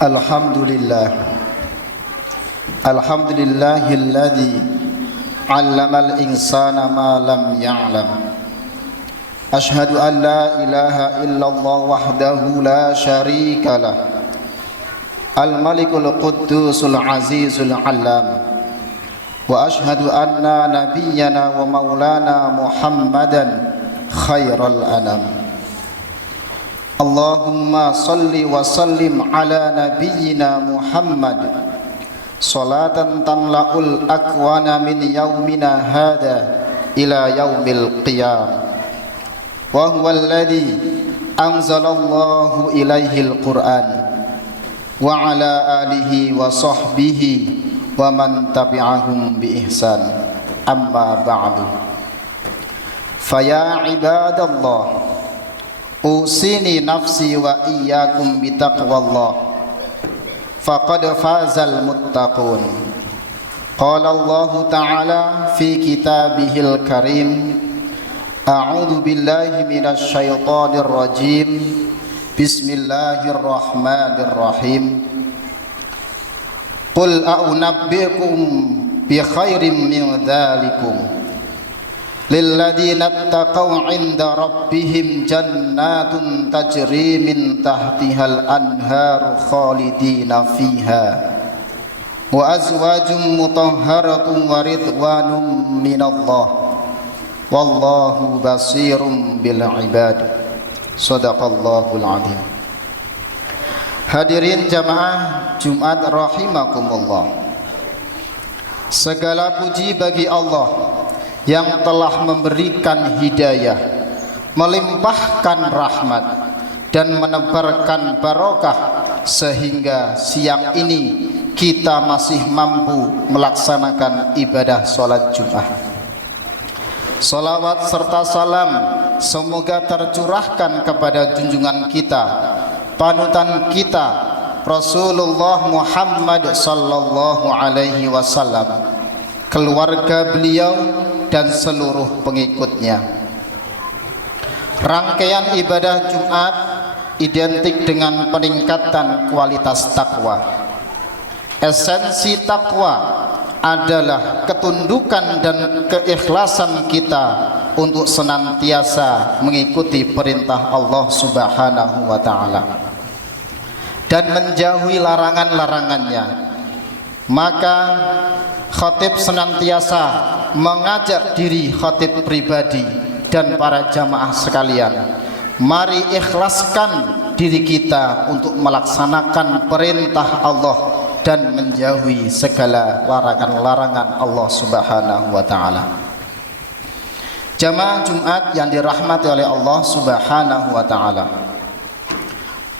Alhamdulillah, alhamdulillahilladzi 'allamal insana ma lam ya'lam. Ashhadu an la ilaha illallah wahdahu la syarikalah. Al-malikul quddusul azizul 'allam. Wa ashhadu anna nabiyyana wa maulana Muhammadan khairal anam. Allahumma salli wa sallim ala nabiyyina Muhammad salatan tamla'ul akwana min yaumina hada ila yaumil qiyam wa huwa alladhi anzalallahu ilaihil Qur'an wa ala alihi wa sahbihi wa man tabi'ahum bi ihsan amma ba'du. Faya ibadallah, usini nafsi wa iyyakum bitaqwallah, faqad fazal muttaqun. Qala Allah ta'ala fi kitabihil karim, a'udzu billahi minasy syaithanir rajim, bismillahirrahmanirrahim. Qul a'unabbiukum bi khairin min dzalikum lilladzina ittaqaw 'inda rabbihim jannatun tajri min tahtihal anharu khalidina fiha wa azwajum mutahharatun wa ridwanum minallah wallahu basirum bil ibad. Shadaqallahul adzim. Hadirin jamaah Jumat rahimakumullah, segala puji bagi Allah yang telah memberikan hidayah, melimpahkan rahmat dan menebarkan barokah sehingga siang ini kita masih mampu melaksanakan ibadah sholat Jumat. Salawat serta salam semoga tercurahkan kepada junjungan kita, panutan kita, Rasulullah Muhammad sallallahu alaihi wasallam, keluarga beliau dan seluruh pengikutnya. Rangkaian ibadah Jumat identik dengan peningkatan kualitas takwa. Esensi takwa adalah ketundukan dan keikhlasan kita untuk senantiasa mengikuti perintah Allah Subhanahu wa ta'ala dan menjauhi larangan-larangannya. Maka khatib senantiasa mengajak diri khatib pribadi dan para jamaah sekalian, mari ikhlaskan diri kita untuk melaksanakan perintah Allah dan menjauhi segala larangan-larangan Allah Subhanahu wa ta'ala. Jamaah Jumat yang dirahmati oleh Allah Subhanahu wa ta'ala,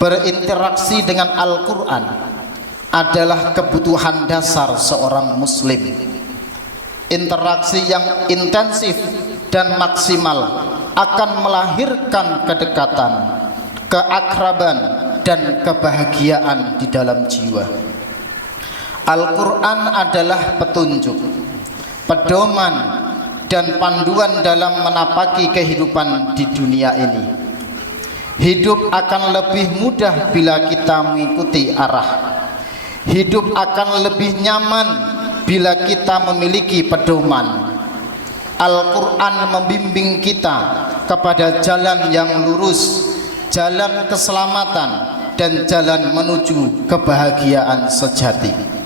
berinteraksi dengan Al-Quran adalah kebutuhan dasar seorang muslim. Interaksi yang intensif dan maksimal akan melahirkan kedekatan, keakraban dan kebahagiaan di dalam jiwa. Al-Quran adalah petunjuk, pedoman dan panduan dalam menapaki kehidupan di dunia ini. Hidup akan lebih mudah bila kita mengikuti arah. Hidup akan lebih nyaman bila kita memiliki pedoman. Al-Quran membimbing kita kepada jalan yang lurus, jalan keselamatan dan jalan menuju kebahagiaan sejati.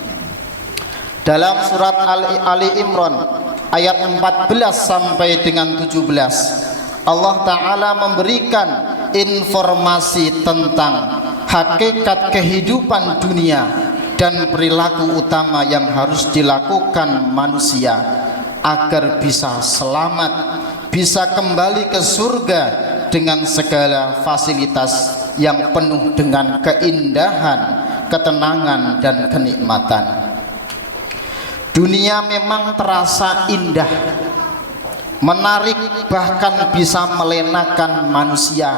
Dalam surat Ali Imran ayat 14 sampai dengan 17, Allah Ta'ala memberikan informasi tentang hakikat kehidupan dunia dan perilaku utama yang harus dilakukan manusia agar bisa selamat, bisa kembali ke surga dengan segala fasilitas yang penuh dengan keindahan, ketenangan dan kenikmatan. Dunia memang terasa indah, menarik, bahkan bisa melenakan manusia,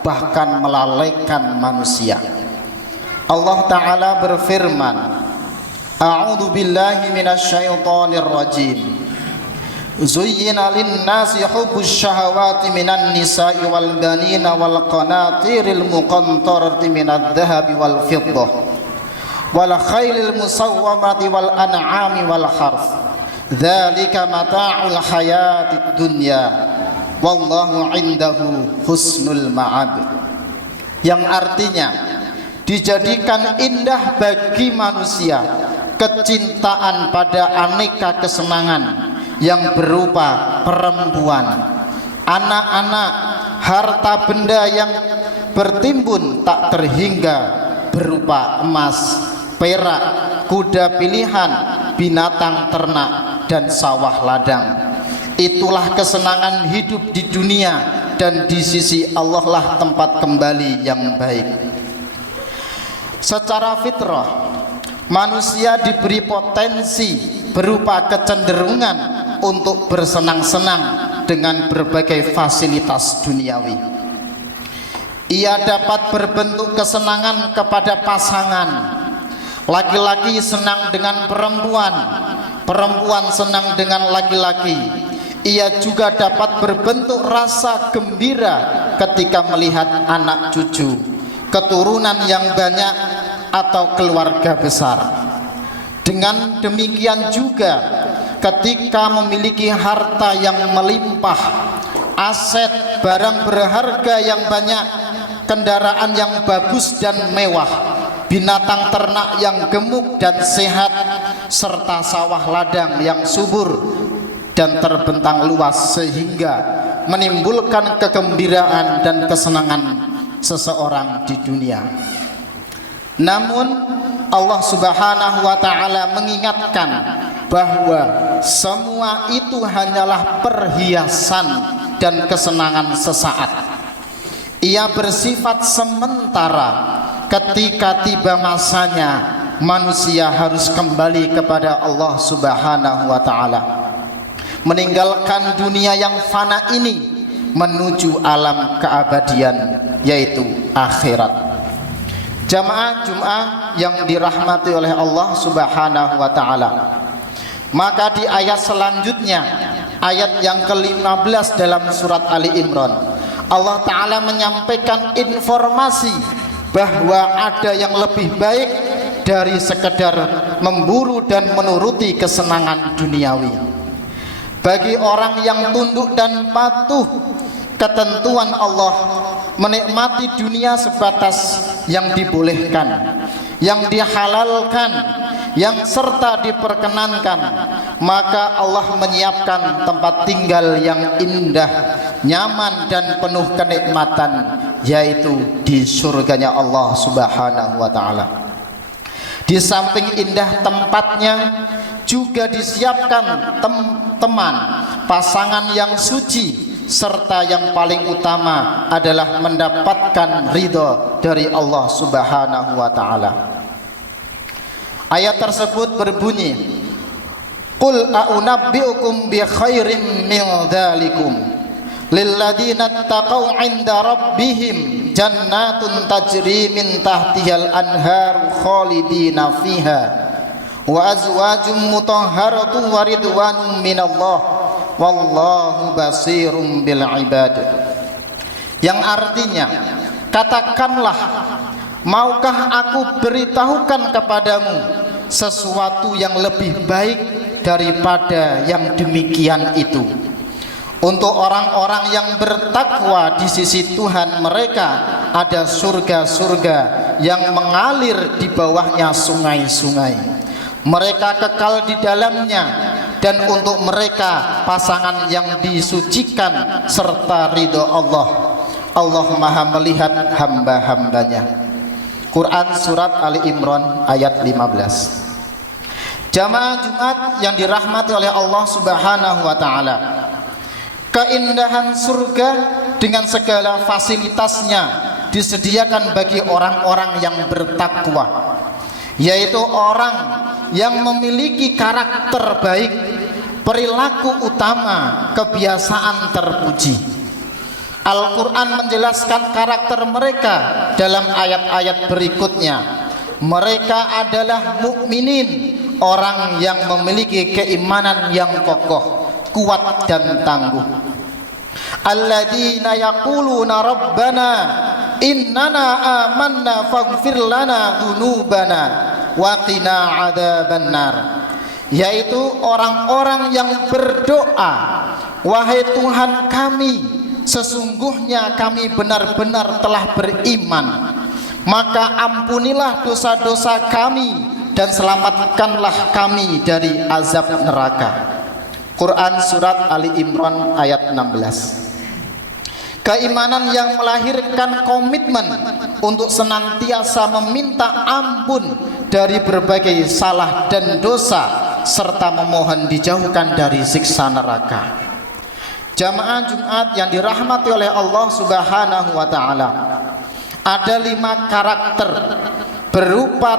bahkan melalaikan manusia. Allah Ta'ala berfirman, A'udzu billahi minasyaitonir rajim. Zuyyina lin-nasi hubbus syahawati minan nisa'i wal banina wal qanatiril muqantarati minadh dhahabi wal fiddah wal khailil musawwamati wal an'ami wal harth. Dzalika mata'ul hayatid dunya wallahu 'indahu husnul ma'ab. Yang artinya, dijadikan indah bagi manusia kecintaan pada aneka kesenangan yang berupa perempuan, anak-anak, harta benda yang bertimbun tak terhingga berupa emas, perak, kuda pilihan, binatang ternak, dan sawah ladang. Itulah kesenangan hidup di dunia, dan di sisi Allah lah tempat kembali yang baik. Secara fitrah, manusia diberi potensi berupa kecenderungan untuk bersenang-senang dengan berbagai fasilitas duniawi. Ia dapat berbentuk kesenangan kepada pasangan. Laki-laki senang dengan perempuan, perempuan senang dengan laki-laki. Ia juga dapat berbentuk rasa gembira ketika melihat anak cucu, keturunan yang banyak, atau keluarga besar. Dengan demikian juga ketika memiliki harta yang melimpah, aset, barang berharga yang banyak, kendaraan yang bagus dan mewah, binatang ternak yang gemuk dan sehat, serta sawah ladang yang subur dan terbentang luas sehingga menimbulkan kegembiraan dan kesenangan seseorang di dunia. Namun Allah Subhanahu wa Ta'ala mengingatkan bahwa semua itu hanyalah perhiasan dan kesenangan sesaat. Ia bersifat sementara. Ketika tiba masanya, manusia harus kembali kepada Allah Subhanahu wa Ta'ala, meninggalkan dunia yang fana ini menuju alam keabadian, yaitu akhirat. Jamaah Jum'ah yang dirahmati oleh Allah Subhanahu wa Ta'ala, maka di ayat selanjutnya, ayat yang ke-15 dalam surat Ali Imran, Allah Ta'ala menyampaikan informasi bahwa ada yang lebih baik dari sekedar memburu dan menuruti kesenangan duniawi. Bagi orang yang tunduk dan patuh ketentuan Allah, menikmati dunia sebatas yang dibolehkan, yang dihalalkan, yang serta diperkenankan, maka Allah menyiapkan tempat tinggal yang indah, nyaman dan penuh kenikmatan, yaitu di surganya Allah Subhanahu wa Ta'ala. Di samping indah tempatnya, juga disiapkan teman, pasangan yang suci, serta yang paling utama adalah mendapatkan ridho dari Allah Subhanahu wa Ta'ala. Ayat tersebut berbunyi, Qul a'unabbi'ukum bi khairin min dzalikum lilladzina taqaw 'inda rabbihim jannatun tajri min tahtihal anharu khalidina fiha wa azwajum mutahharatun wa ridwanun minallah wallahu basirum bil ibad. Yang artinya, katakanlah, maukah aku beritahukan kepadamu sesuatu yang lebih baik daripada yang demikian itu. Untuk orang-orang yang bertakwa di sisi Tuhan mereka ada surga-surga yang mengalir di bawahnya sungai-sungai. Mereka kekal di dalamnya, dan untuk mereka pasangan yang disucikan serta ridho Allah. Allah Maha melihat hamba-hambanya. Quran surat Ali Imran ayat 15. Jamaah Jumat yang dirahmati oleh Allah Subhanahu wa Ta'ala, keindahan surga dengan segala fasilitasnya disediakan bagi orang-orang yang bertakwa, yaitu orang yang memiliki karakter baik, perilaku utama, kebiasaan terpuji. Al-Quran menjelaskan karakter mereka dalam ayat-ayat berikutnya. Mereka adalah mukminin, orang yang memiliki keimanan yang kokoh, kuat dan tangguh. Alladzina yaquluna rabbana innana amanna faghfir lana dzunubana wa qina adzabannar, yaitu orang-orang yang berdoa, wahai Tuhan kami, sesungguhnya kami benar-benar telah beriman, maka ampunilah dosa-dosa kami dan selamatkanlah kami dari azab neraka. Quran surat Ali Imran ayat 16. Keimanan yang melahirkan komitmen untuk senantiasa meminta ampun dari berbagai salah dan dosa serta memohon dijauhkan dari siksa neraka. Jamaah Jumat yang dirahmati oleh Allah Subhanahu wa taala, ada 5 karakter berupa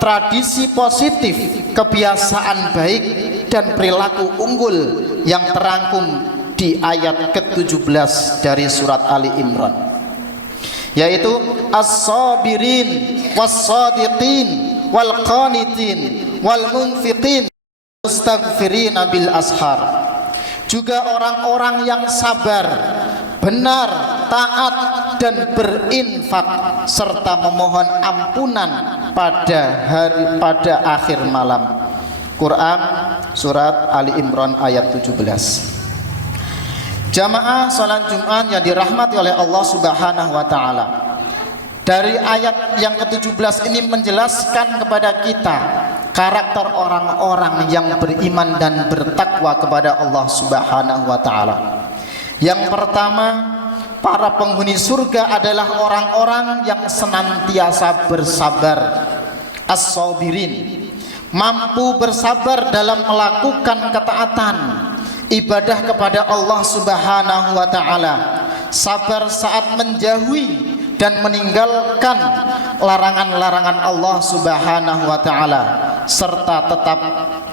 tradisi positif, kebiasaan baik dan perilaku unggul yang terangkum di ayat ke-17 dari surat Ali Imran, yaitu as-sabirin was-sadiqin wal qanitin wal munfiqin mustaghfirina bil ashar. Juga orang-orang yang sabar, benar, taat dan berinfak serta memohon ampunan pada akhir malam. Quran surat Ali Imran ayat 17. Jamaah salat Jumat yang dirahmati oleh Allah Subhanahu wa taala, dari ayat yang ke-17 ini menjelaskan kepada kita karakter orang-orang yang beriman dan bertakwa kepada Allah Subhanahu wa taala. Yang pertama, para penghuni surga adalah orang-orang yang senantiasa bersabar, as-sabirin, mampu bersabar dalam melakukan ketaatan, ibadah kepada Allah Subhanahu wa taala, sabar saat menjauhi dan meninggalkan larangan-larangan Allah Subhanahu wa taala, serta tetap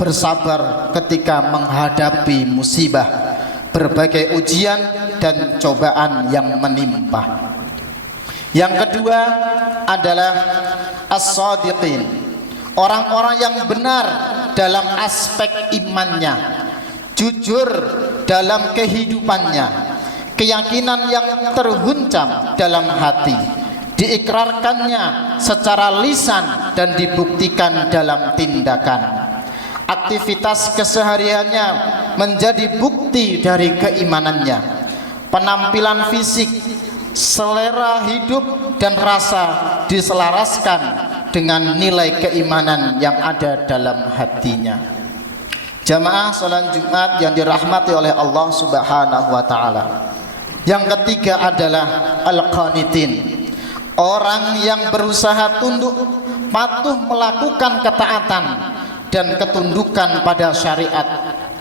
bersabar ketika menghadapi musibah, berbagai ujian dan cobaan yang menimpa. Yang kedua adalah as-sadiqin, orang-orang yang benar dalam aspek imannya, jujur dalam kehidupannya, keyakinan yang terhuncam dalam hati, diikrarkannya secara lisan dan dibuktikan dalam tindakan. Aktivitas kesehariannya menjadi bukti dari keimanannya. Penampilan fisik, selera hidup dan rasa diselaraskan dengan nilai keimanan yang ada dalam hatinya. Jamaah salat Jumat yang dirahmati oleh Allah Subhanahu wa taala. Yang ketiga adalah al-qanitin, orang yang berusaha tunduk patuh melakukan ketaatan dan ketundukan pada syariat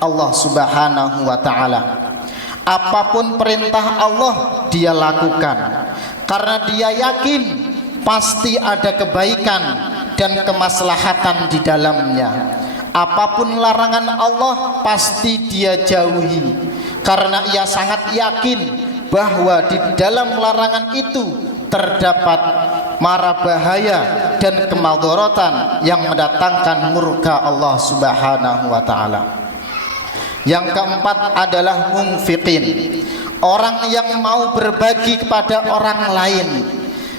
Allah Subhanahu wa taala. Apapun perintah Allah dia lakukan karena dia yakin pasti ada kebaikan dan kemaslahatan di dalamnya. Apapun larangan Allah pasti dia jauhi karena ia sangat yakin bahwa di dalam larangan itu terdapat mara bahaya dan kemadharatan yang mendatangkan murka Allah Subhanahu wa taala. Yang keempat adalah munfiqin, orang yang mau berbagi kepada orang lain.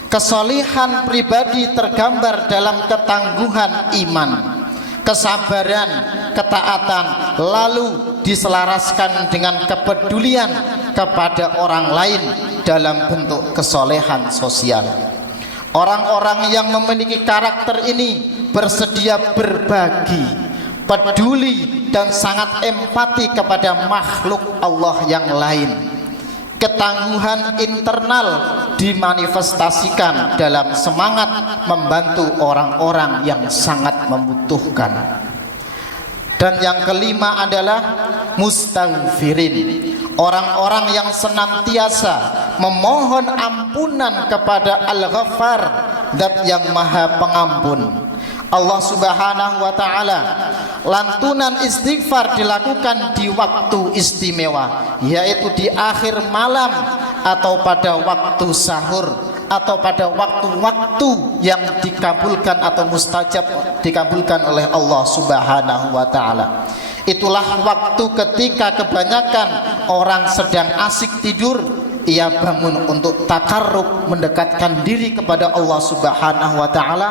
Kesolihan pribadi tergambar dalam ketangguhan iman, kesabaran, ketaatan, lalu diselaraskan dengan kepedulian kepada orang lain dalam bentuk kesolehan sosial. Orang-orang yang memiliki karakter ini bersedia berbagi, peduli dan sangat empati kepada makhluk Allah yang lain. Ketangguhan internal dimanifestasikan dalam semangat membantu orang-orang yang sangat membutuhkan. Dan yang kelima adalah mustaghfirin, orang-orang yang senantiasa memohon ampunan kepada Al-Ghaffar, Zat yang Maha Pengampun. Allah Subhanahu wa taala lantunan istighfar dilakukan di waktu istimewa, yaitu di akhir malam atau pada waktu sahur atau pada waktu-waktu yang dikabulkan atau mustajab dikabulkan oleh Allah Subhanahu wa taala. Itulah waktu ketika kebanyakan orang sedang asik tidur, ia bangun untuk takarrub, mendekatkan diri kepada Allah Subhanahu wa taala,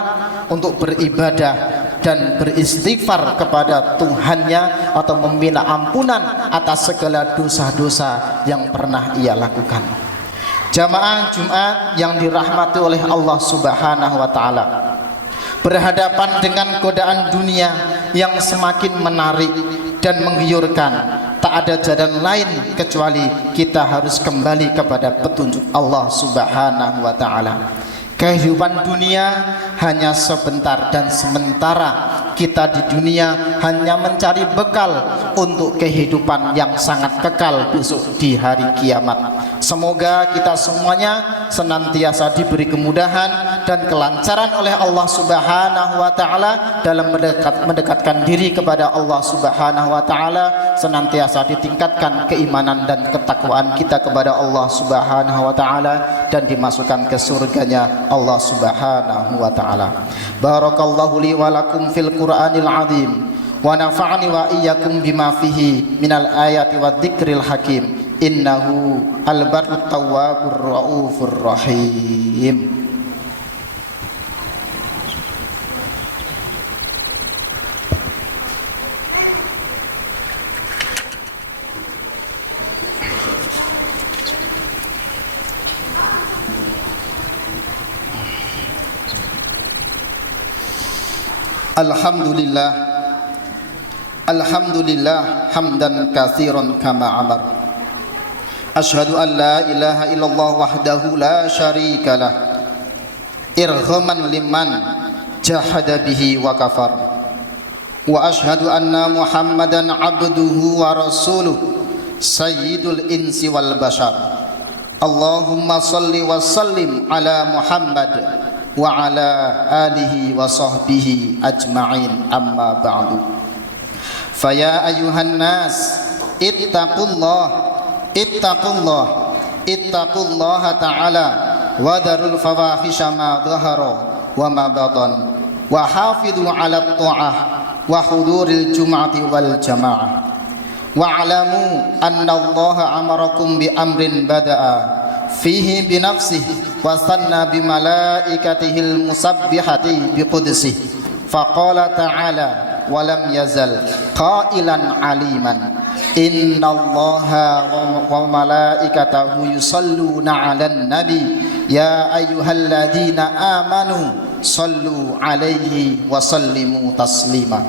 untuk beribadah dan beristighfar kepada Tuhannya atau meminta ampunan atas segala dosa-dosa yang pernah ia lakukan. Jamaah Jumat yang dirahmati oleh Allah Subhanahu wa taala, berhadapan dengan godaan dunia yang semakin menarik dan menggiurkan, tak ada jalan lain kecuali kita harus kembali kepada petunjuk Allah Subhanahu wa taala. Kehidupan dunia hanya sebentar dan sementara. Kita di dunia hanya mencari bekal untuk kehidupan yang sangat kekal besok di hari kiamat. Semoga kita semuanya senantiasa diberi kemudahan dan kelancaran oleh Allah Subhanahu wa taala dalam mendekatkan diri kepada Allah Subhanahu wa taala, senantiasa ditingkatkan keimanan dan ketakwaan kita kepada Allah Subhanahu wa taala dan dimasukkan ke surganya Allah Subhanahu wa taala. Barakallahu li wa lakum fil Qur'anil azim wa nafa'ani wa iyyakum bima fihi minal ayati wadh-dhikril hakim. Innahu al-barrut tawwabur raufur rahim. Alhamdulillah, alhamdulillah hamdan katsiran kama amar. Asyhadu an la ilaha illallah wahdahu la syarikalah, irghaman liman jahada bihi wa kafar. Wa asyhadu anna Muhammadan abduhu wa rasuluh, sayyidul insi wal bashar. Allahumma salli wa sallim ala Muhammad wa ala alihi wa sahbihi ajma'in, amma ba'du. Faya ayuhan nas ittaqullah ta'ala wa darul fawahisha ma dhahara wa ma batan wa hafidhu ala ta'ah wa huduril jum'ati wal jama'ah wa alamu anna Allah amarakum bi amrin bada'a fihi bi nafsihi wa sanna bi malaikatihil musabbihati bi qudsihi faqala ta'ala wa lam yazal qailan aliman innallaha wa malaikatahu yusalluna 'alan nabi ya ayyuhalladzina amanu sallu 'alaihi wa sallimu taslima.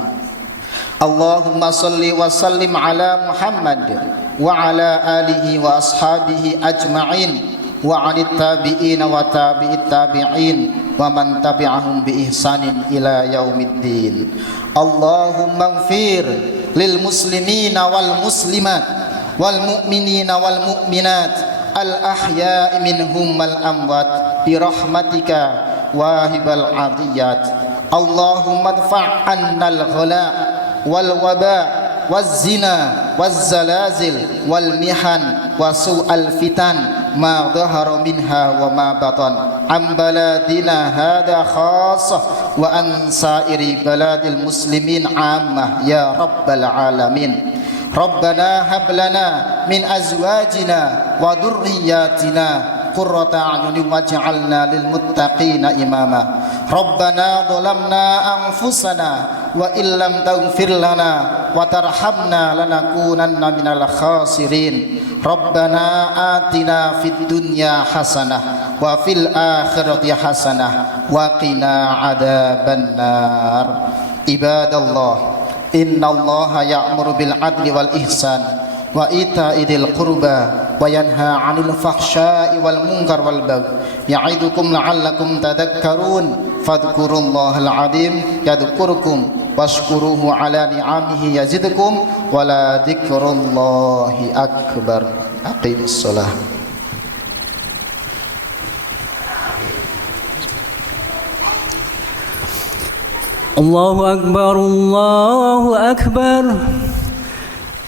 Allahumma salli wa sallim ala Muhammad wa ala alihi wa ashabihi ajma'in wa 'anit tabi'in wa tabi'it tabi'in wa man tabi'ahum bi ihsanin ila yaumiddin. Allahumma ighfir lil muslimina wal muslimat wal mu'minina wal mu'minat al ahya'i minhum wal amwat bi rahmatika wahibal 'adiyat. Allahumma dfa' 'annal ghala wal waba waz zina waz zalazil wal mihan wa su'al fitan ma dhahara minha wa ma batan am baladina hada khassah wa an sairi baladil muslimin ammah ya rabbal alamin. Rabbana hab lana min azwajina wa dhurriyyatina qurrata a'yunin waj'alna lil muttaqina imama. Rabbana dhalamna anfusana wa illam taghfir lana wa tarhamna lanakunanna minal khasirin. Rabbana atina fid dunya hasanah wa fil akhirati hasanah wa qina adzabannar. Ibadallah, innallaha ya'muru bil adli wal ihsan wa ita'i dzil qurba wa yanha 'anil fahsya'i wal munkar wal baghi ya'idukum la'allakum tadhakkarun fadhkurullahal 'azim yadhkurukum washkuruhu 'ala ni'amihi yazidkum wa la dzikrullahi akbar. Aqimus shalah. الله أكبر الله أكبر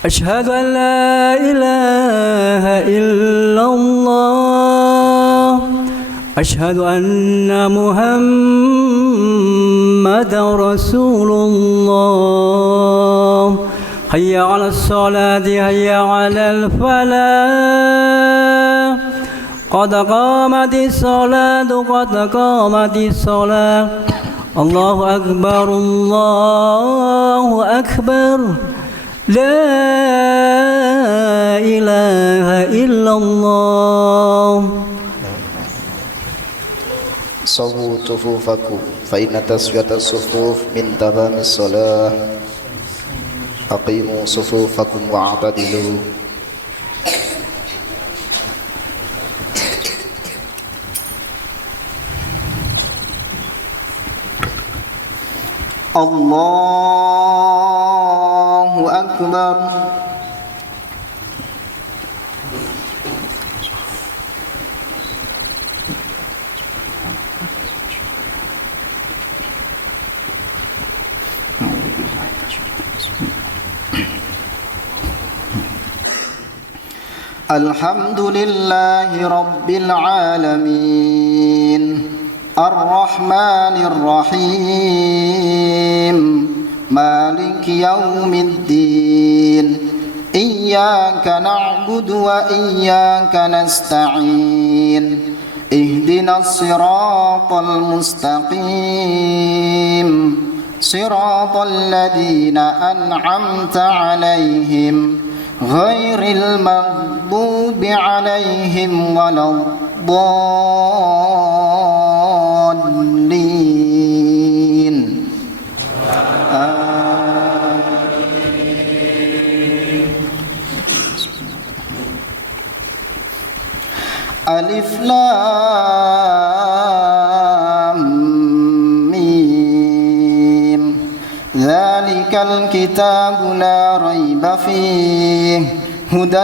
أشهد أن لا إله إلا الله أشهد أن محمدا رسول الله حي على الصلاة حي على الفلاح قد قامت الصلاة قد قامت الصلاة الله أكبر الله أكبر لا إله إلا الله. صووا صفوفكم فإن تسوية الصفوف من تمام الصلاة أقيموا صفوفكم واعتدلوا. الله أكبر. الحمد لله رب العالمين الرحمن الرحيم مالك يوم الدين إياك نعبد وإياك نستعين اهدنا الصراط المستقيم صراط الذين أنعمت عليهم غير المغضوب عليهم ولا الضالين. ألف لام ميم ذلك الكتاب لا ريب فيه هدى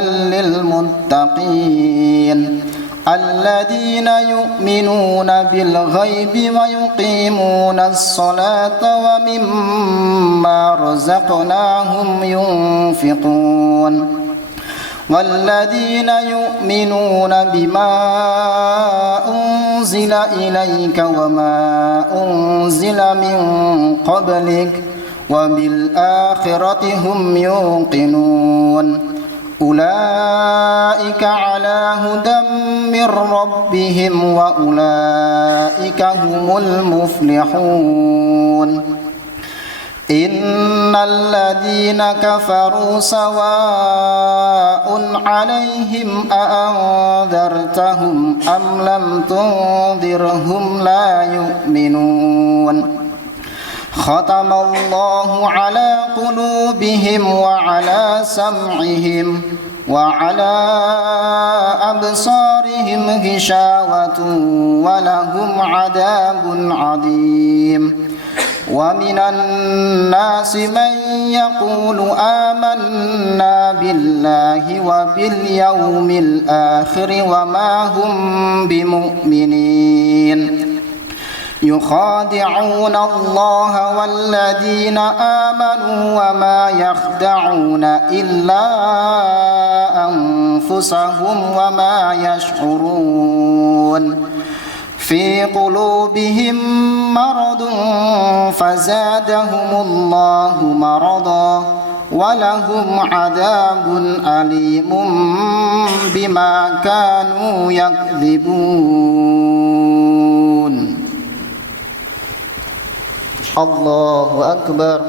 للمتقين الذين يؤمنون بالغيب ويقيمون الصلاة ومما رزقناهم ينفقون والذين يؤمنون بما أنزل إليك وما أنزل من قبلك وبالآخرة هم يوقنون أولئك على هدى من ربهم وأولئك هم المفلحون. إن الذين كفروا سواء عليهم أأنذرتهم أم لم تنذرهم لا يؤمنون ختم الله على قلوبهم وعلى سمعهم وعلى أبصارهم غشاوة ولهم عذاب عظيم. ومن الناس من يقول آمنا بالله وباليوم الآخر وما هم بمؤمنين يخادعون الله والذين آمنوا وما يخدعون إلا أنفسهم وما يشعرون في قلوبهم مرض فزادهم الله مرضا ولهم عذاب أليم بما كانوا يكذبون. الله أكبر.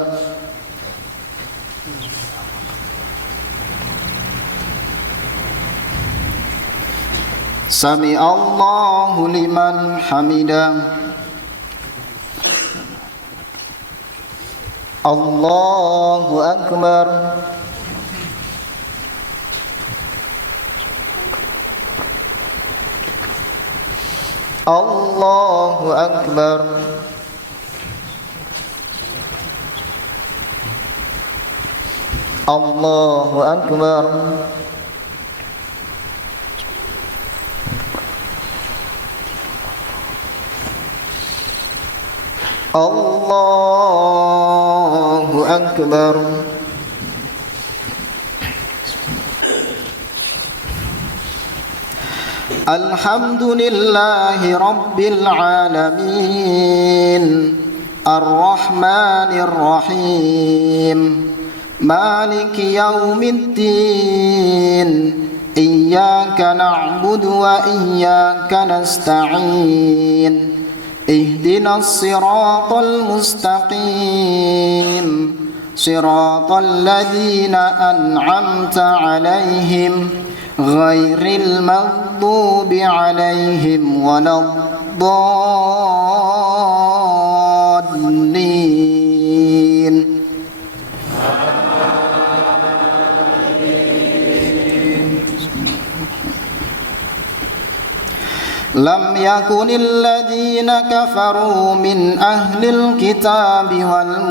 سمع الله لمن حمده. الله أكبر. الله أكبر. الله أكبر. Allahu Akbar. Alhamdulillahi Rabbil Alamin, Ar-Rahmanir Rahim, Maliki Yaumiddin, Iyyaka na'budu wa iyyaka nasta'in, Ihdinas siratal mustaqim, Siratal ladzina an'amta 'alaihim, ghairil maghdubi 'alaihim waladdallin. Lam yakunil ladzina kafaru min ahlil kitabi wal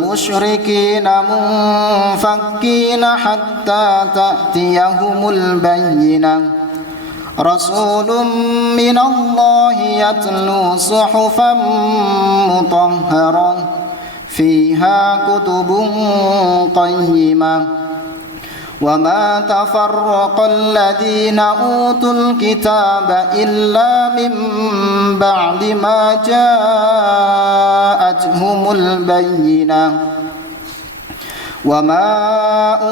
musyrikin munfakkina hatta ta'tiyahumul bayyinah. Rasulun minallahi yatlu suhufan mutahharah fiha kutubun qayyimah. وما تفرق الذين أوتوا الكتاب إلا من بعد ما جاءتهم البينة وما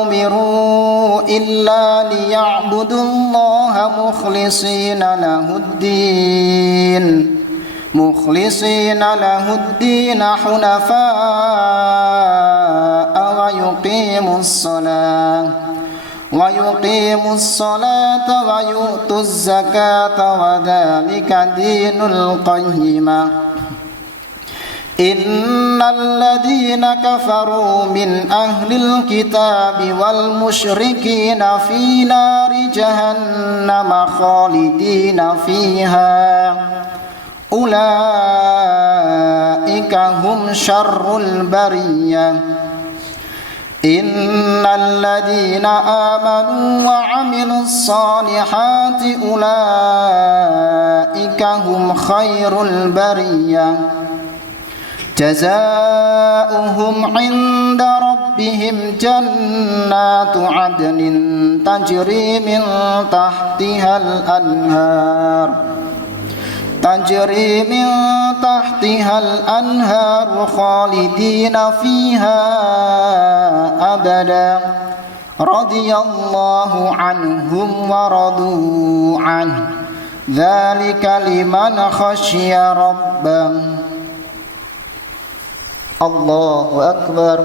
أمروا إلا ليعبدوا الله مخلصين له الدين حنفاء ويقيموا الصلاة ويؤتوا الزكاة وذلك دين القيمة. إن الذين كفروا من أهل الكتاب والمشركين في نار جهنم خالدين فيها أولئك هم شر البرية. إن الذين آمنوا وعملوا الصالحات أولئك هم خير البرية. جزاؤهم عند ربهم جنات عدن تجري من تحتها الأنهار خالدين فيها أبدا رضي الله عنهم ورضوا عنه ذلك لمن خشي ربه. الله أكبر.